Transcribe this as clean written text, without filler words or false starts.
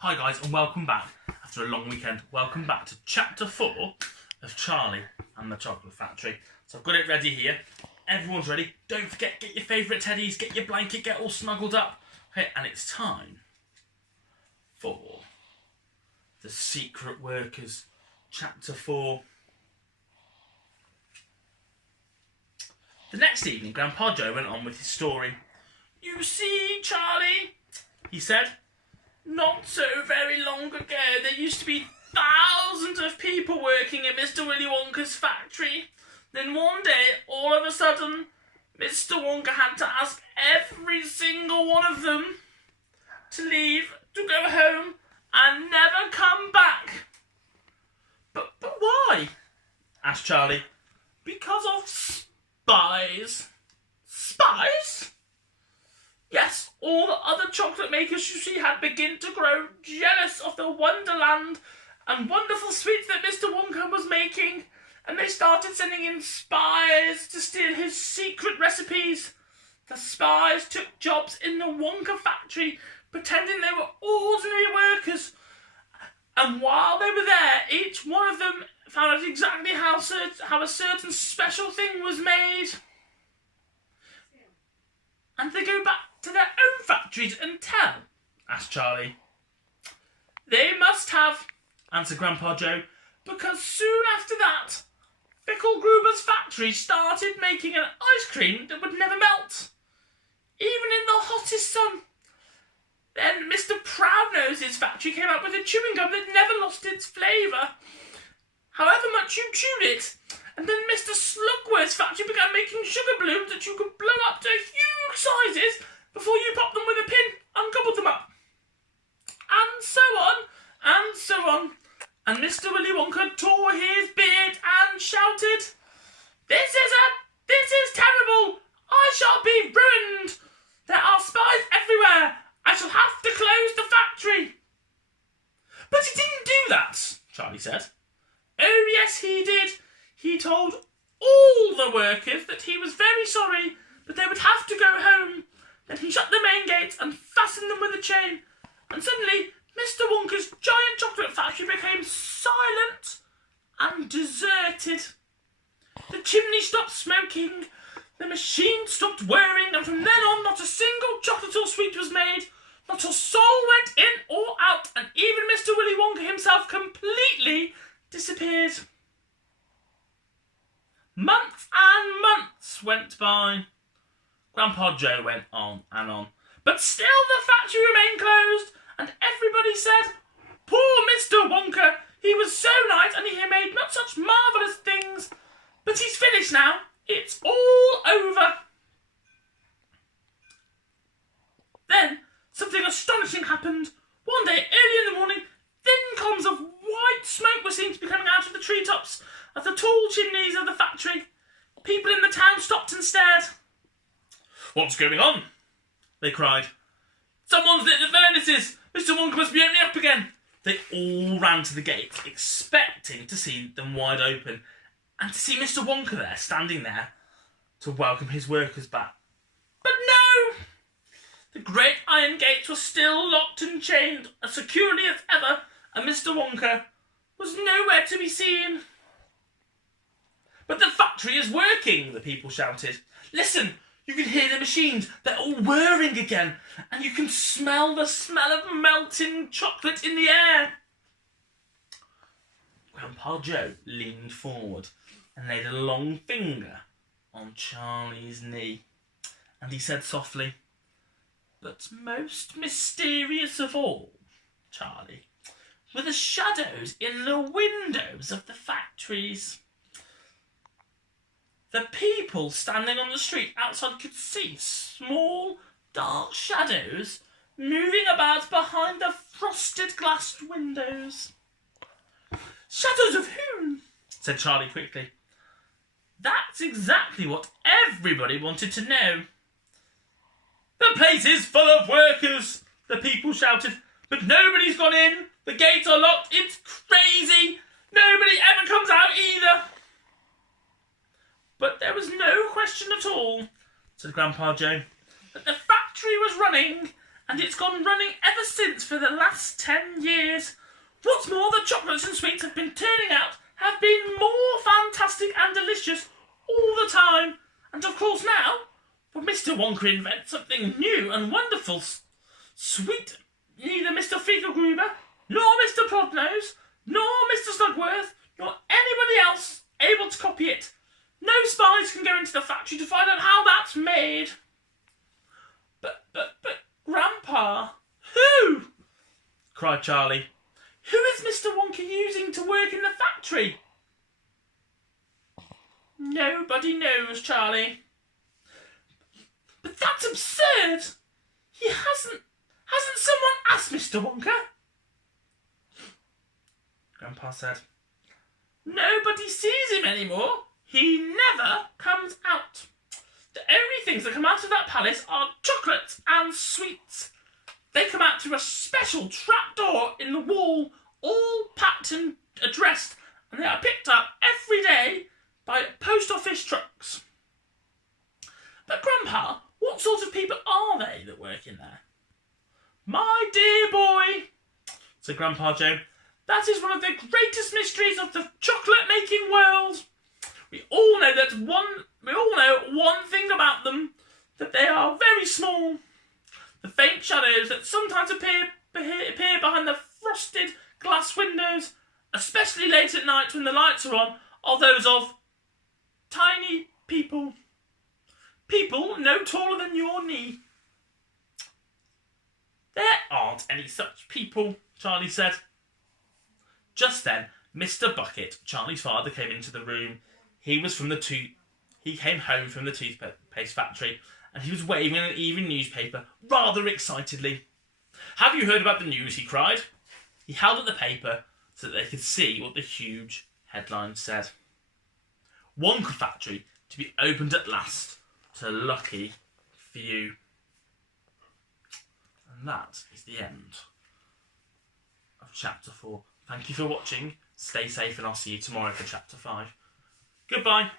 Hi guys and welcome back after a long weekend. Welcome back to chapter 4 of Charlie and the Chocolate Factory. So I've got it ready here. Everyone's ready. Don't forget, get your favourite teddies, get your blanket, get all snuggled up. Okay, and it's time for The Secret Workers, chapter 4. The next evening, Grandpa Joe went on with his story. "You see, Charlie," he said, "not so very long ago, there used to be thousands of people working in Mr. Willy Wonka's factory. Then one day, all of a sudden, Mr. Wonka had to ask every single one of them to leave, to go home, and never come back." But why?" asked Charlie. "Because of spies." "Spies?" "Yes, all the other chocolate makers you see had begun to grow jealous of the wonderland and wonderful sweets that Mr. Wonka was making, and they started sending in spies to steal his secret recipes. The spies took jobs in the Wonka factory, pretending they were ordinary workers, and while they were there, each one of them found out exactly how a certain special thing was made. And they go back to their own factories and tell?" asked Charlie. "They must have," answered Grandpa Joe, "because soon after that, Fickelgruber's factory started making an ice cream that would never melt, even in the hottest sun. Then Mr. Proudnose's factory came out with a chewing gum that never lost its flavour, however much you chewed it. And then Mr. Slugworth's factory began making sugar balloons that you could blow up to huge sizes before you popped them with a pin and gobbled them up. And so on, and so on. And Mr. Willy Wonka tore his beard and shouted, 'This is terrible! I shall be ruined! There are spies everywhere! I shall have to close the factory!' But he didn't do that," Charlie said. "Oh yes, he did. He told all the workers that he was very sorry, but they would have to go home. Then he shut the main gates and fastened them with a chain. And suddenly, Mr. Wonka's giant chocolate factory became silent and deserted. The chimney stopped smoking, the machine stopped whirring, and from then on, not a single chocolate or sweet was made. Not a soul went in or out, and even Mr. Willy Wonka himself completely disappeared. Months and months went by. Grandpa Joe went on and on, but still the factory remained closed, and everybody said, 'Poor Mr. Wonka, he was so nice and he made not such marvellous things, but he's finished now, it's all over.' Then something astonishing happened. One day, early in the morning, thin columns of white smoke were seen to be coming out of the treetops of the tall chimneys of the factory. People in the town stopped and stared. 'What's going on?' they cried. 'Someone's lit the furnaces! Mr. Wonka must be opening up again!' They all ran to the gates, expecting to see them wide open, and to see Mr. Wonka there, standing there, to welcome his workers back. But no! The great iron gates were still locked and chained as securely as ever, and Mr. Wonka was nowhere to be seen. 'But the factory is working!' the people shouted. 'Listen! You can hear the machines. They're all whirring again, and you can smell the smell of melting chocolate in the air.' Grandpa Joe leaned forward and laid a long finger on Charlie's knee, and he said softly, 'But most mysterious of all, Charlie, were the shadows in the windows of the factories. The people standing on the street outside could see small, dark shadows moving about behind the frosted glass windows.' 'Shadows of whom?' said Charlie quickly. That's exactly what everybody wanted to know. 'The place is full of workers,' the people shouted, 'but nobody's gone in. The gates are locked. It's crazy. Nobody ever comes out either.' But there was no question at all, said Grandpa Joe, that the factory was running and it's gone running ever since for the last 10 years. What's more, the chocolates and sweets have been turning out have been more fantastic and delicious all the time. And of course now, when Mr. Wonka invents something new and wonderful, sweet, neither Mr. Feaglegruber, nor Mr. Prodnose, nor Mr. Slugworth, nor anybody else able to copy it. No spies can go into the factory to find out how that's made. But, Grandpa, who? Cried Charlie. Who is Mr. Wonka using to work in the factory? Nobody knows, Charlie. But that's absurd. Hasn't someone asked Mr. Wonka? Grandpa said, nobody sees him anymore. He never comes out. The only things that come out of that palace are chocolates and sweets. They come out through a special trapdoor in the wall, all packed and addressed, and they are picked up every day by post office trucks. But Grandpa, what sort of people are they that work in there? My dear boy, said Grandpa Joe, that is one of the greatest mysteries of the chocolate-making world. We all know one thing about them, that they are very small. The faint shadows that sometimes appear behind the frosted glass windows, especially late at night when the lights are those of tiny people. People no taller than your knee. There aren't any such people, Charlie said. Just then, Mr. Bucket, Charlie's father, came into the room. He came home from the toothpaste factory, and he was waving an evening newspaper rather excitedly. Have you heard about the news? He cried. He held up the paper so that they could see what the huge headline said. Wonka Factory to be opened at last. So lucky for you. And that is the end of chapter 4. Thank you for watching. Stay safe and I'll see you tomorrow for chapter 5. Goodbye.